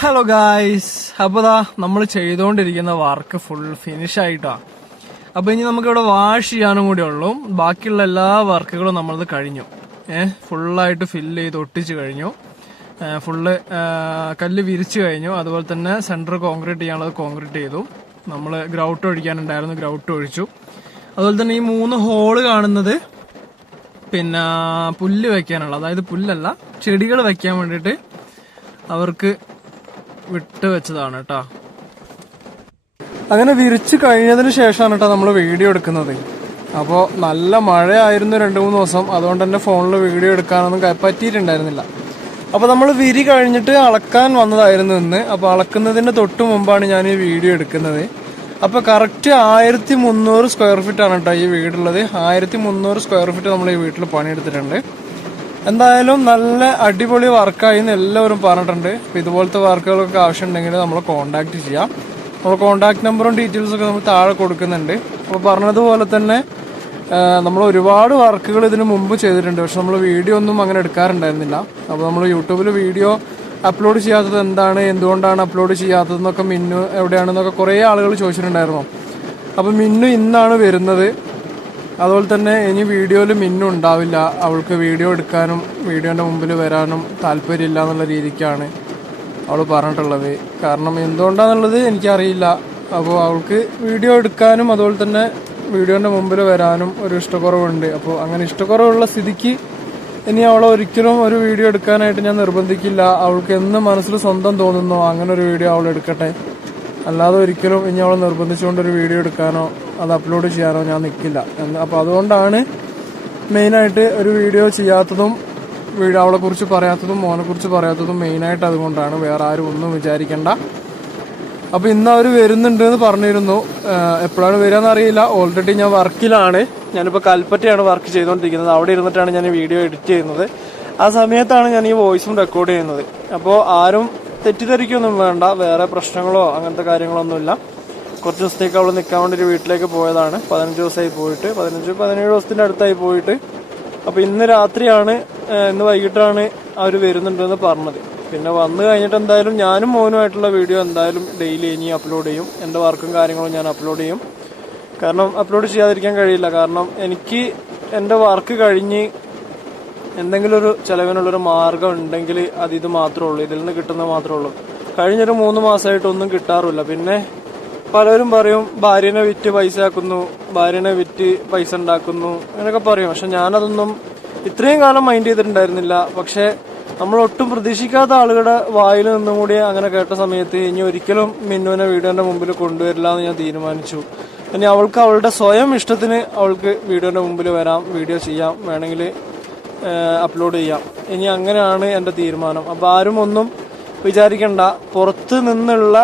Hello guys, അപ്പോൾ നമ്മൾ ചെയ്തുകൊണ്ടിരിക്കുന്ന വർക്ക് ഫുൾ ഫിനിഷ് ആയിട്ടാ. അപ്പോൾ ഇനി നമുക്കിവിടെ വാഷ് ചെയ്യാനും കൂടി ഉള്ളൂ. ബാക്കിയുള്ള എല്ലാ വർക്കുകളും നമ്മളത് കഴിഞ്ഞു. ഫുള്ളായിട്ട് ഫില്ല് ചെയ്ത് ഒട്ടിച്ച് കഴിഞ്ഞു. ഫുള്ള് കല്ല് വിരിച്ചു കഴിഞ്ഞു. അതുപോലെ തന്നെ സെന്റർ കോൺക്രീറ്റ് ചെയ്യാനുള്ളത് കോൺക്രീറ്റ് ചെയ്തു. നമ്മൾ ഗ്രൗട്ട് ഒഴിക്കാനുണ്ടായിരുന്നു, ഗ്രൗട്ട് ഒഴിച്ചു. അതുപോലെ തന്നെ ഈ 3 ഹോള് കാണുന്നത് പിന്നെ പുല്ല് വെക്കാനുള്ള, അതായത് പുല്ലല്ല ചെടികൾ വെക്കാൻ വേണ്ടിയിട്ട് അവർക്ക് വിട്ട് വെച്ചതാണ് കേട്ടോ. അങ്ങനെ വിരിച്ചു കഴിഞ്ഞതിന് ശേഷമാണ് കേട്ടോ നമ്മൾ വീഡിയോ എടുക്കുന്നത്. അപ്പോൾ നല്ല മഴയായിരുന്നു 2-3 ദിവസം. അതുകൊണ്ട് തന്നെ ഫോണിൽ വീഡിയോ എടുക്കാനൊന്നും പറ്റിയിട്ടുണ്ടായിരുന്നില്ല. അപ്പോൾ നമ്മൾ വിരി കഴിഞ്ഞിട്ട് അളക്കാൻ വന്നതായിരുന്നു ഇന്ന്. അപ്പോൾ അളക്കുന്നതിന് തൊട്ട് മുമ്പാണ് ഞാൻ ഈ വീഡിയോ എടുക്കുന്നത്. അപ്പോൾ കറക്റ്റ് 1300 സ്ക്വയർ ഫീറ്റ് ആണ് കേട്ടോ ഈ വീടുള്ളത്. 1300 സ്ക്വയർ ഫീറ്റ് നമ്മൾ ഈ വീട്ടിൽ പണിയെടുത്തിട്ടുണ്ട്. എന്തായാലും നല്ല അടിപൊളി വർക്കായി എന്ന് എല്ലാവരും പറഞ്ഞിട്ടുണ്ട്. അപ്പോൾ ഇതുപോലത്തെ വർക്കുകളൊക്കെ ആവശ്യമുണ്ടെങ്കിൽ നമ്മളെ കോൺടാക്ട് ചെയ്യാം. നമ്മൾ കോൺടാക്ട് നമ്പറും ഡീറ്റെയിൽസൊക്കെ നമ്മൾ താഴെ കൊടുക്കുന്നുണ്ട്. അപ്പോൾ പറഞ്ഞതുപോലെ തന്നെ നമ്മൾ ഒരുപാട് വർക്കുകൾ ഇതിനു മുമ്പ് ചെയ്തിട്ടുണ്ട്. പക്ഷെ നമ്മൾ വീഡിയോ ഒന്നും അങ്ങനെ എടുക്കാറുണ്ടായിരുന്നില്ല. അപ്പോൾ നമ്മൾ യൂട്യൂബിൽ വീഡിയോ അപ്ലോഡ് ചെയ്യാത്തത് എന്താണ്, എന്തുകൊണ്ടാണ് അപ്ലോഡ് ചെയ്യാത്തതെന്നൊക്കെ, മിന്നു എവിടെയാണെന്നൊക്കെ കുറേ ആളുകൾ ചോദിച്ചിട്ടുണ്ടായിരുന്നു. അപ്പോൾ മിന്നു ഇന്നാണ് വരുന്നത്. അതുപോലെ തന്നെ ഇനി വീഡിയോയിൽ മിന്നു ഉണ്ടാവില്ല. അവൾക്ക് വീഡിയോ എടുക്കാനും വീഡിയോൻ്റെ മുമ്പിൽ വരാനും താല്പര്യമില്ല എന്നുള്ള രീതിക്കാണ് അവൾ പറഞ്ഞിട്ടുള്ളത്. കാരണം എന്തുകൊണ്ടാണെന്നുള്ളത് എനിക്കറിയില്ല. അപ്പോൾ അവൾക്ക് വീഡിയോ എടുക്കാനും അതുപോലെ തന്നെ വീഡിയോൻ്റെ മുമ്പിൽ വരാനും ഒരു ഇഷ്ടക്കുറവുണ്ട്. അപ്പോൾ അങ്ങനെ ഇഷ്ടക്കുറവുള്ള സ്ഥിതിക്ക് ഇനി അവളെ ഒരിക്കലും ഒരു വീഡിയോ എടുക്കാനായിട്ട് ഞാൻ നിർബന്ധിക്കില്ല. അവൾക്ക് എന്ന് മനസ്സിൽ സ്വന്തം തോന്നുന്നോ അങ്ങനെ ഒരു വീഡിയോ അവൾ എടുക്കട്ടെ. അല്ലാതെ ഒരിക്കലും ഇനി അവളെ നിർബന്ധിച്ചുകൊണ്ടൊരു വീഡിയോ എടുക്കാനോ അത് അപ്ലോഡ് ചെയ്യാനോ ഞാൻ നിൽക്കില്ല. അപ്പോൾ അതുകൊണ്ടാണ് മെയിനായിട്ട് ഒരു വീഡിയോ ചെയ്യാത്തതും അവളെക്കുറിച്ച് പറയാത്തതും മോനെക്കുറിച്ച് പറയാത്തതും മെയിനായിട്ട് അതുകൊണ്ടാണ്. വേറെ ആരും ഒന്നും വിചാരിക്കണ്ട. അപ്പോൾ ഇന്ന് അവർ വരുന്നുണ്ട് എന്ന് പറഞ്ഞിരുന്നു. എപ്പോഴാണ് വരികയെന്ന് അറിയില്ല. ഓൾറെഡി ഞാൻ വർക്കിലാണ്. ഞാനിപ്പോൾ കൽപ്പറ്റയാണ് വർക്ക് ചെയ്തുകൊണ്ടിരിക്കുന്നത്. അവിടെ ഇരുന്നിട്ടാണ് ഞാൻ ഈ വീഡിയോ എഡിറ്റ് ചെയ്യുന്നത്. ആ സമയത്താണ് ഞാൻ ഈ വോയിസും റെക്കോർഡ് ചെയ്യുന്നത്. അപ്പോൾ ആരും തെറ്റിദ്ധരിക്കൊന്നും വേണ്ട. വേറെ പ്രശ്നങ്ങളോ അങ്ങനത്തെ കാര്യങ്ങളൊന്നുമില്ല. കുറച്ച് ദിവസത്തേക്ക് അവൾ നിൽക്കാൻ വേണ്ടി ഒരു വീട്ടിലേക്ക് പോയതാണ്. 15 ദിവസമായി പോയിട്ട്, 15-17 ദിവസത്തിൻ്റെ അടുത്തായി പോയിട്ട്. അപ്പോൾ ഇന്ന് രാത്രിയാണ്, ഇന്ന് വൈകിട്ടാണ് അവർ വരുന്നുണ്ടെന്ന് പറഞ്ഞത്. പിന്നെ വന്നു കഴിഞ്ഞിട്ട് എന്തായാലും ഞാനും മോനുമായിട്ടുള്ള വീഡിയോ എന്തായാലും ഡെയിലി ഇനി അപ്ലോഡ് ചെയ്യും. എൻ്റെ വർക്കും കാര്യങ്ങളും ഞാൻ അപ്ലോഡ് ചെയ്യും. കാരണം അപ്ലോഡ് ചെയ്യാതിരിക്കാൻ കഴിയില്ല. കാരണം എനിക്ക് എൻ്റെ വർക്ക് കഴിഞ്ഞ് എന്തെങ്കിലും ഒരു ചിലവിനുള്ളൊരു മാർഗം ഉണ്ടെങ്കിൽ ഇത് മാത്രമേ ഉള്ളൂ. ഇതിൽ നിന്ന് കിട്ടുന്നത് മാത്രമേ ഉള്ളൂ. കഴിഞ്ഞൊരു 3 മാസമായിട്ടൊന്നും കിട്ടാറില്ല. പിന്നെ പലരും പറയും ഭാര്യനെ വിറ്റ് പൈസ ആക്കുന്നു, ഭാര്യനെ വിറ്റ് പൈസ ഉണ്ടാക്കുന്നു അങ്ങനെയൊക്കെ പറയും. പക്ഷെ ഞാനതൊന്നും ഇത്രയും കാലം മൈൻഡ് ചെയ്തിട്ടുണ്ടായിരുന്നില്ല. പക്ഷെ നമ്മൾ ഒട്ടും പ്രതീക്ഷിക്കാത്ത ആളുകളുടെ വായിൽ നിന്നും കൂടി അങ്ങനെ കേട്ട സമയത്ത് ഇനി ഒരിക്കലും മിന്നുവിനെ വീഡിയോന്റെ മുമ്പിൽ കൊണ്ടുവരില്ല എന്ന് ഞാൻ തീരുമാനിച്ചു. ഇനി അവൾക്ക് അവളുടെ സ്വയം ഇഷ്ടത്തിന് അവൾക്ക് വീഡിയോന്റെ മുമ്പിൽ വരാം, വീഡിയോ ചെയ്യാം, വേണമെങ്കിൽ അപ്ലോഡ് ചെയ്യാം. ഇനി അങ്ങനെയാണ് എൻ്റെ തീരുമാനം. അപ്പോൾ ആരും ഒന്നും വിചാരിക്കണ്ട. പുറത്ത് നിന്നുള്ള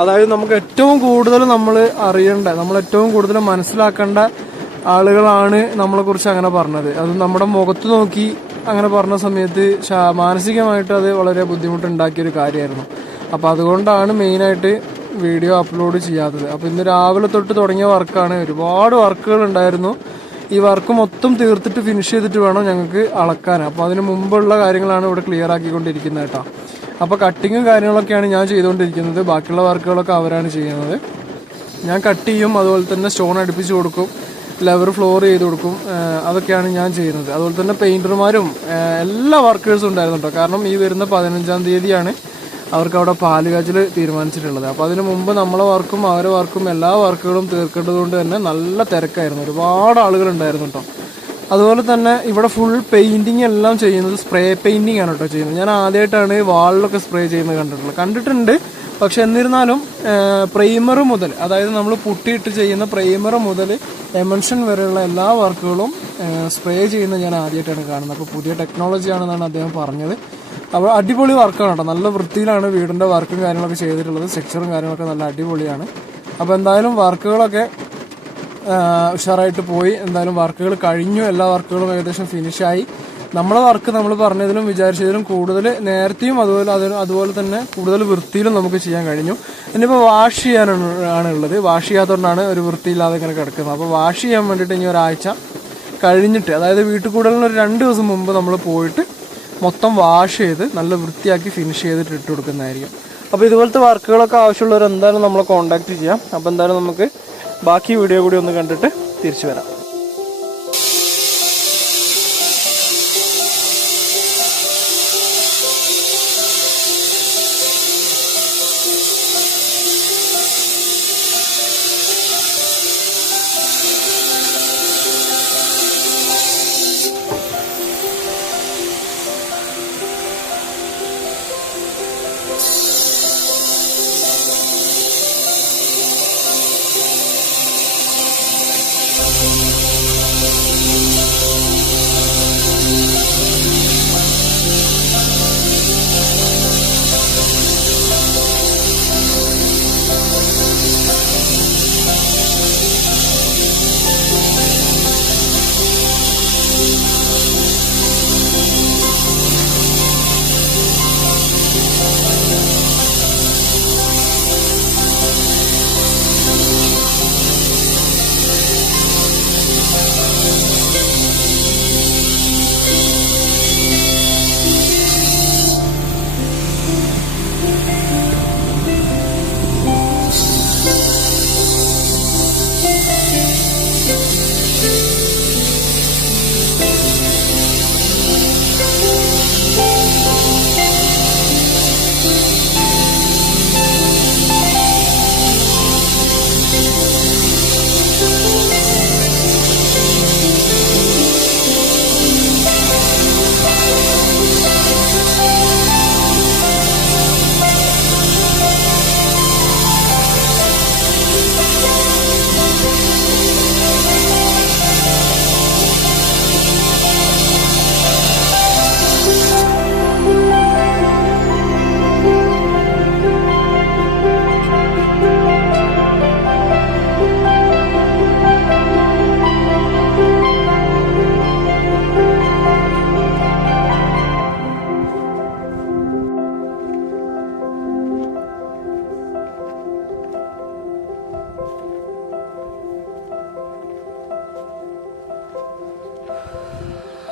അതായത് നമുക്ക് ഏറ്റവും കൂടുതൽ നമ്മൾ അറിയേണ്ട, നമ്മൾ ഏറ്റവും കൂടുതൽ മനസ്സിലാക്കേണ്ട ആളുകളാണ് നമ്മളെ കുറിച്ച് അങ്ങനെ പറഞ്ഞത്. അത് നമ്മുടെ മുഖത്ത് നോക്കി അങ്ങനെ പറഞ്ഞ സമയത്ത് മാനസികമായിട്ട് അത് വളരെ ബുദ്ധിമുട്ടുണ്ടാക്കിയൊരു കാര്യമായിരുന്നു. അപ്പോൾ അതുകൊണ്ടാണ് മെയിനായിട്ട് വീഡിയോ അപ്ലോഡ് ചെയ്യാത്തത്. അപ്പോൾ ഇന്ന് രാവിലെ തൊട്ട് തുടങ്ങിയ വർക്കാണ്. ഒരുപാട് വർക്കുകൾ ഉണ്ടായിരുന്നു. ഈ വർക്ക് മൊത്തം തീർത്തിട്ട് ഫിനിഷ് ചെയ്തിട്ട് വേണം ഞങ്ങൾക്ക് അളക്കാൻ. അപ്പോൾ അതിന് മുമ്പുള്ള കാര്യങ്ങളാണ് ഇവിടെ ക്ലിയർ ആക്കിക്കൊണ്ടിരിക്കുന്നത് കേട്ടോ. അപ്പോൾ കട്ടിങ്ങും കാര്യങ്ങളൊക്കെയാണ് ഞാൻ ചെയ്തുകൊണ്ടിരിക്കുന്നത്. ബാക്കിയുള്ള വർക്കുകളൊക്കെ അവരാണ് ചെയ്യുന്നത്. ഞാൻ കട്ട് ചെയ്യും, അതുപോലെ തന്നെ സ്റ്റോൺ അടുപ്പിച്ച് കൊടുക്കും, ലെവർ ഫ്ലോർ ചെയ്ത് കൊടുക്കും. അതൊക്കെയാണ് ഞാൻ ചെയ്യുന്നത്. അതുപോലെ തന്നെ പെയിൻറ്റർമാരും എല്ലാ വർക്കേഴ്സും ഉണ്ടായിരുന്നു കേട്ടോ. കാരണം ഈ വരുന്ന 15-ാം തീയതിയാണ് അവർക്ക് അവിടെ പാലുകാച്ചിൽ തീരുമാനിച്ചിട്ടുള്ളത്. അപ്പോൾ അതിന് മുമ്പ് നമ്മളെ വർക്കും അവരെ വർക്കും എല്ലാ വർക്കുകളും തീർക്കേണ്ടതുകൊണ്ട് തന്നെ നല്ല തിരക്കായിരുന്നു. ഒരുപാട് ആളുകളുണ്ടായിരുന്നു കേട്ടോ. അതുപോലെ തന്നെ ഇവിടെ ഫുൾ പെയിൻറ്റിങ് എല്ലാം ചെയ്യുന്നത് സ്പ്രേ പെയിൻറ്റിങ് ആണ് കേട്ടോ ചെയ്യുന്നത്. ഞാൻ ആദ്യമായിട്ടാണ് വാളിലൊക്കെ സ്പ്രേ ചെയ്യുന്നത് കണ്ടിട്ടുണ്ട്. പക്ഷെ എന്നിരുന്നാലും പ്രൈമർ മുതൽ, അതായത് നമ്മൾ പുട്ടിയിട്ട് ചെയ്യുന്ന പ്രൈമർ മുതൽ എമൻഷൻ വരെയുള്ള എല്ലാ വർക്കുകളും സ്പ്രേ ചെയ്യുന്നത് ഞാൻ ആദ്യമായിട്ടാണ് കാണുന്നത്. അപ്പോൾ പുതിയ ടെക്നോളജിയാണെന്നാണ് അദ്ദേഹം പറഞ്ഞത്. അപ്പോൾ അടിപൊളി വർക്കാണ് കേട്ടോ. നല്ല വൃത്തിയിലാണ് വീടിൻ്റെ വർക്കും കാര്യങ്ങളൊക്കെ ചെയ്തിട്ടുള്ളത്. സ്ട്രക്ചറും കാര്യങ്ങളൊക്കെ നല്ല അടിപൊളിയാണ്. അപ്പോൾ എന്തായാലും വർക്കുകളൊക്കെ ഉഷാറായിട്ട് പോയി. എന്തായാലും വർക്കുകൾ കഴിഞ്ഞു. എല്ലാ വർക്കുകളും ഏകദേശം ഫിനിഷായി. നമ്മളെ വർക്ക് നമ്മൾ പറഞ്ഞതിലും വിചാരിച്ചതിലും കൂടുതൽ നേരത്തെയും അതുപോലെ തന്നെ കൂടുതൽ വൃത്തിയിലും നമുക്ക് ചെയ്യാൻ കഴിഞ്ഞു. ഇനിയിപ്പോൾ വാഷ് ചെയ്യാനാണ് ഉള്ളത്. വാഷ് ചെയ്യാത്തതുകൊണ്ടാണ് ഒരു വൃത്തിയില്ലാതെ ഇങ്ങനെ കിടക്കുന്നത്. അപ്പോൾ വാഷ് ചെയ്യാൻ വേണ്ടിയിട്ട് ഇനി ഒരാഴ്ച കഴിഞ്ഞിട്ട്, അതായത് വീട്ടിൽ കൂടുതലിന് ഒരു 2 ദിവസം മുമ്പ് നമ്മൾ പോയിട്ട് മൊത്തം വാഷ് ചെയ്ത് നല്ല വൃത്തിയാക്കി ഫിനിഷ് ചെയ്തിട്ട് ഇട്ട് കൊടുക്കുന്നതായിരിക്കും. അപ്പോൾ ഇതുപോലത്തെ വർക്കുകളൊക്കെ ആവശ്യമുള്ളവർ എന്തായാലും നമ്മളെ കോൺടാക്റ്റ് ചെയ്യാം. അപ്പോൾ എന്തായാലും നമുക്ക് ബാക്കി വീഡിയോ കൂടി ഒന്ന് കണ്ടിട്ട് തിരിച്ചു വരാം.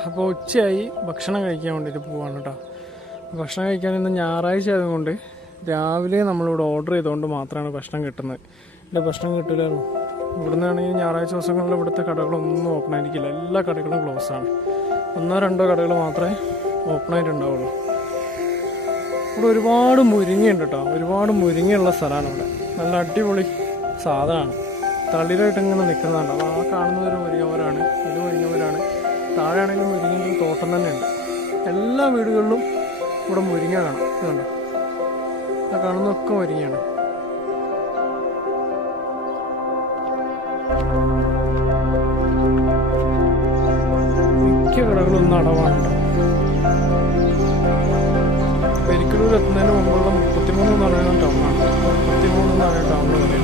അപ്പോൾ ഉച്ചയായി, ഭക്ഷണം കഴിക്കാൻ വേണ്ടിയിട്ട് പോവാണ് കേട്ടോ. ഭക്ഷണം കഴിക്കാൻ ഇന്ന് ഞായറാഴ്ച ആയതുകൊണ്ട് രാവിലെ നമ്മളിവിടെ ഓർഡർ ചെയ്തുകൊണ്ട് മാത്രമാണ് ഭക്ഷണം കിട്ടുന്നത്. ഇവിടെ ഭക്ഷണം കിട്ടില്ലായിരുന്നു. ഇവിടുന്ന് ആണെങ്കിൽ ഞായറാഴ്ച ദിവസങ്ങളിൽ ഇവിടുത്തെ കടകളൊന്നും ഓപ്പൺ ആയിരിക്കില്ല. എല്ലാ കടകളും ക്ലോസ് ആണ്. 1-2 കടകൾ മാത്രമേ ഓപ്പൺ ആയിട്ടുണ്ടാവുള്ളൂ. ഇവിടെ ഒരുപാട് മുരിങ്ങയുണ്ട് കേട്ടോ. ഒരുപാട് മുരിങ്ങയുള്ള സ്ഥലമാണ് ഇവിടെ. നല്ല അടിപൊളി സാധനമാണ്. തളിരായിട്ട് ഇങ്ങനെ നിൽക്കുന്നതാണ്. അപ്പോൾ ആ കാണുന്നതൊരു മുരിങ്ങമരാണ്, ഇത് മുരിങ്ങമരാണ്. താഴെയാണെങ്കിൽ മുരിങ്ങൻ്റെ തോട്ടം തന്നെയുണ്ട്. എല്ലാ വീടുകളിലും ഇവിടെ മുരിങ്ങ കാണാം. ഇതുണ്ട്, ആ കാണുന്നതൊക്കെ മുരിങ്ങയാണ്. മിക്ക കടകളൊന്നും അടവാണ്. പെരിക്കലൂർ എത്തുന്നതിന് മുമ്പുള്ള 33 എന്ന് പറയുന്ന ടൗണാണ്. 33 എന്ന് പറയുന്ന ടൗണിൽ വരെ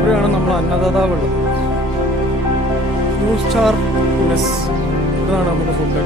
ഇവിടെയാണ് നമ്മൾ അന്നദാതാ വെള്ളം, 2 സ്റ്റാർ മെസ്. ഇതാണ് നമ്മുടെ ഫുഡ്.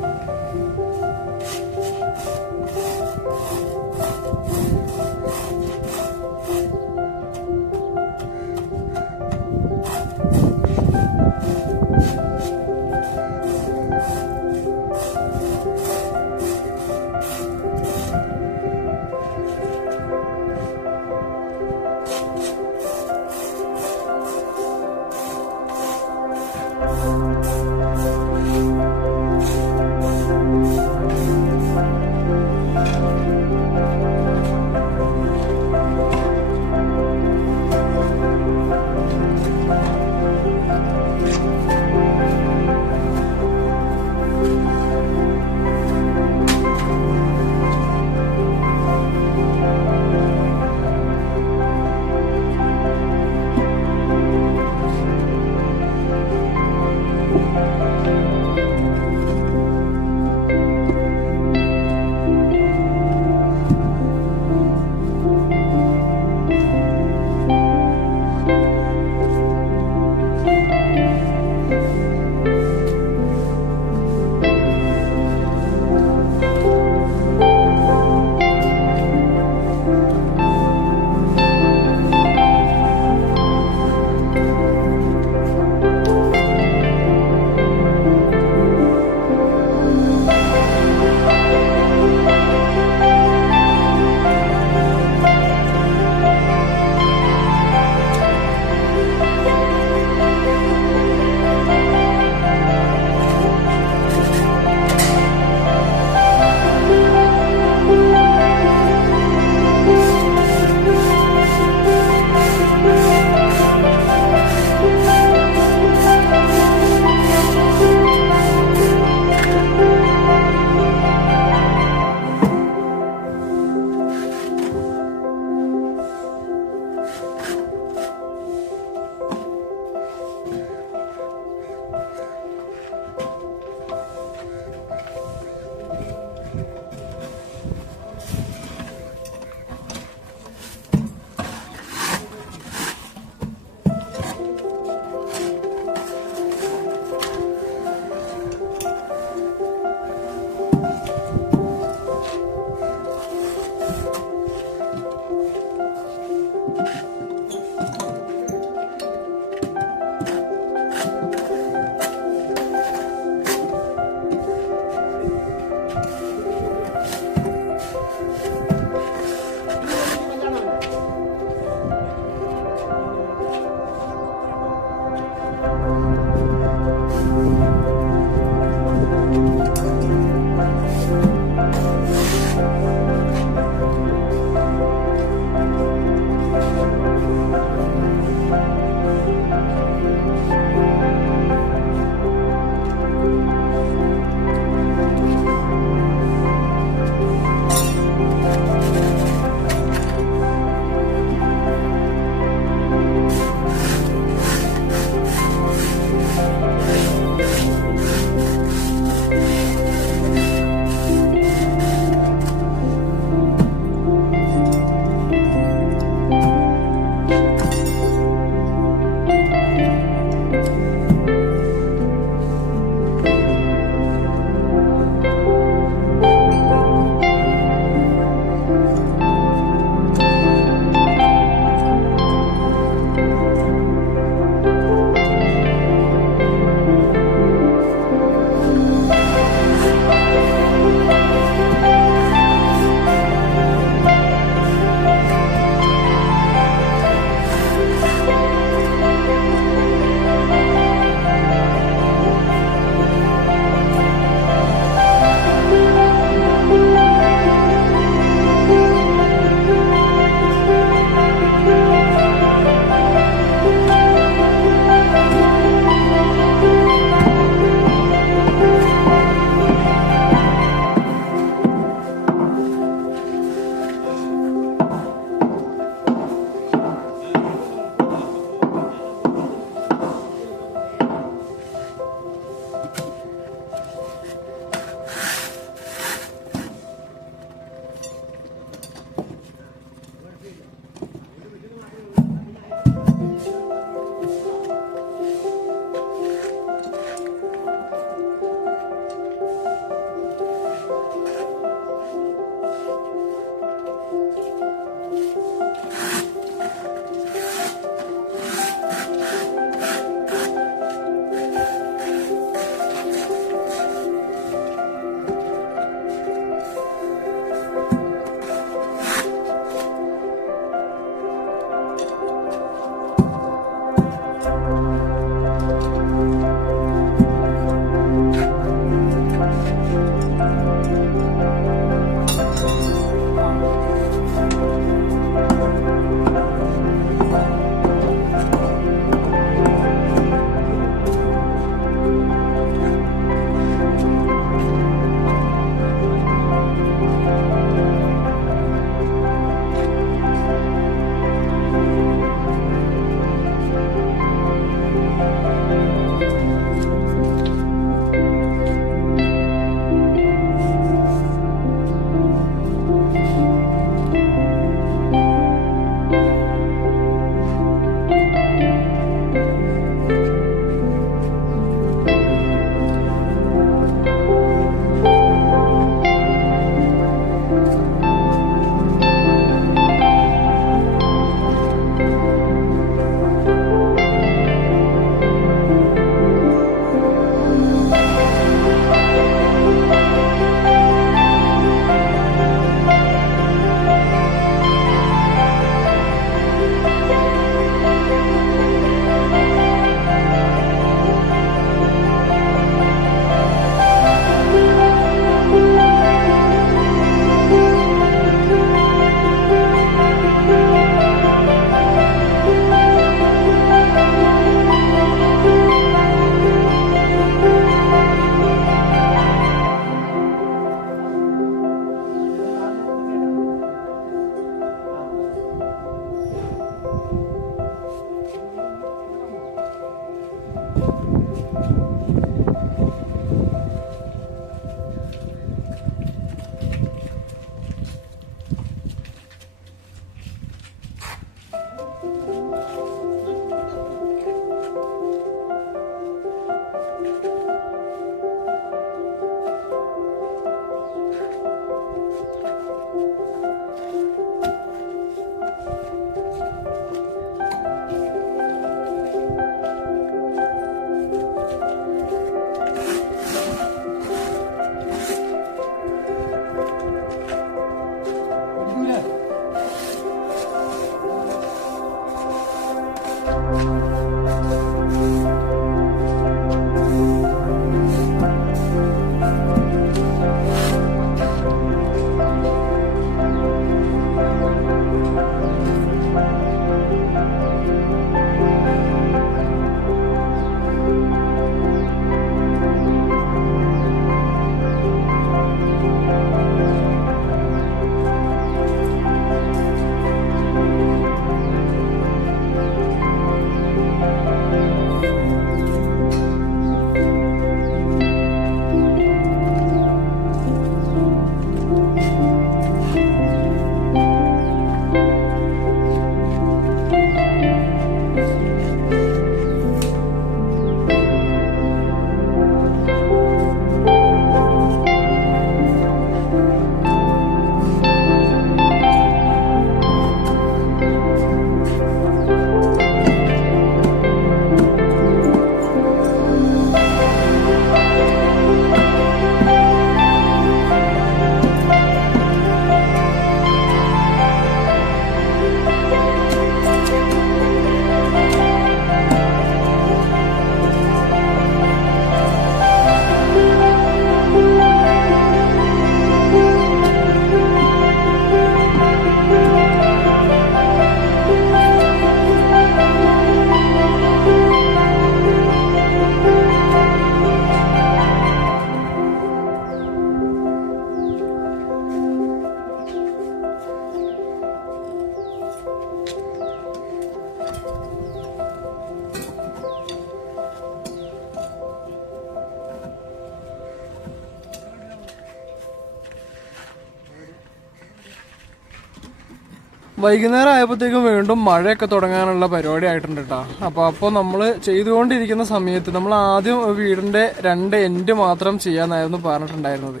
വൈകുന്നേരം ആയപ്പോഴത്തേക്കും വീണ്ടും മഴയൊക്കെ തുടങ്ങാനുള്ള പരിപാടി ആയിട്ടുണ്ട് കേട്ടോ. അപ്പോൾ നമ്മൾ ചെയ്തുകൊണ്ടിരിക്കുന്ന സമയത്ത് നമ്മൾ ആദ്യം വീടിന്റെ 2 എൻഡ് മാത്രം ചെയ്യാനായിരുന്നു പറഞ്ഞിട്ടുണ്ടായിരുന്നത്.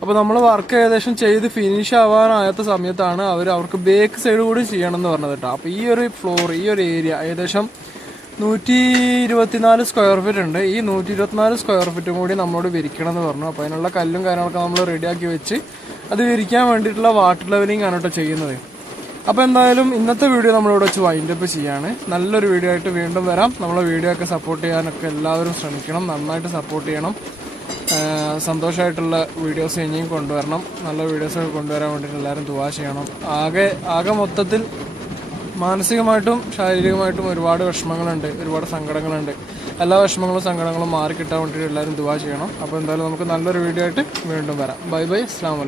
അപ്പോൾ നമ്മൾ വർക്ക് ഏകദേശം ചെയ്ത് ഫിനിഷ് ആവാനാകാത്ത സമയത്താണ് അവർക്ക് ബേക്ക് സൈഡ് കൂടി ചെയ്യണം എന്ന് പറഞ്ഞത് കേട്ടോ. അപ്പോൾ ഈ ഒരു ഫ്ലോർ, ഈ ഒരു ഏരിയ ഏകദേശം 124 സ്ക്വയർ ഫീറ്റ് ഉണ്ട്. ഈ 124 സ്ക്വയർ ഫീറ്റും കൂടി നമ്മളോട് വിരിക്കണം എന്ന് പറഞ്ഞു. അപ്പോൾ അതിനുള്ള കല്ലും കാര്യങ്ങളൊക്കെ നമ്മൾ റെഡിയാക്കി വെച്ച് അത് വിരിക്കാൻ വേണ്ടിയിട്ടുള്ള വാട്ടർ ലെവലിംഗ് ആണ് കേട്ടോ ചെയ്യുന്നത്. അപ്പോൾ എന്തായാലും ഇന്നത്തെ വീഡിയോ നമ്മളിവിടെ വെച്ച് വൈൻഡപ്പ് ചെയ്യാണ്. നല്ലൊരു വീഡിയോ ആയിട്ട് വീണ്ടും വരാം. നമ്മളെ വീഡിയോ ഒക്കെ സപ്പോർട്ട് ചെയ്യാനൊക്കെ എല്ലാവരും ശ്രമിക്കണം, നന്നായിട്ട് സപ്പോർട്ട് ചെയ്യണം. സന്തോഷമായിട്ടുള്ള വീഡിയോസ് ഇനിയും കൊണ്ടുവരണം, നല്ല വീഡിയോസൊക്കെ കൊണ്ടുവരാൻ വേണ്ടിയിട്ട് എല്ലാവരും ദുആ ചെയ്യണം. ആകെ മൊത്തത്തിൽ മാനസികമായിട്ടും ശാരീരികമായിട്ടും ഒരുപാട് വിഷമങ്ങളുണ്ട്, ഒരുപാട് സങ്കടങ്ങളുണ്ട്. എല്ലാ വിഷമങ്ങളും സങ്കടങ്ങളും മാറിക്കിട്ടാൻ വേണ്ടിയിട്ട് എല്ലാവരും ദുആ ചെയ്യണം. അപ്പോൾ എന്തായാലും നമുക്ക് നല്ലൊരു വീഡിയോ ആയിട്ട് വീണ്ടും വരാം. ബൈ ബൈ, അസ്സലാമു അലൈക്കും.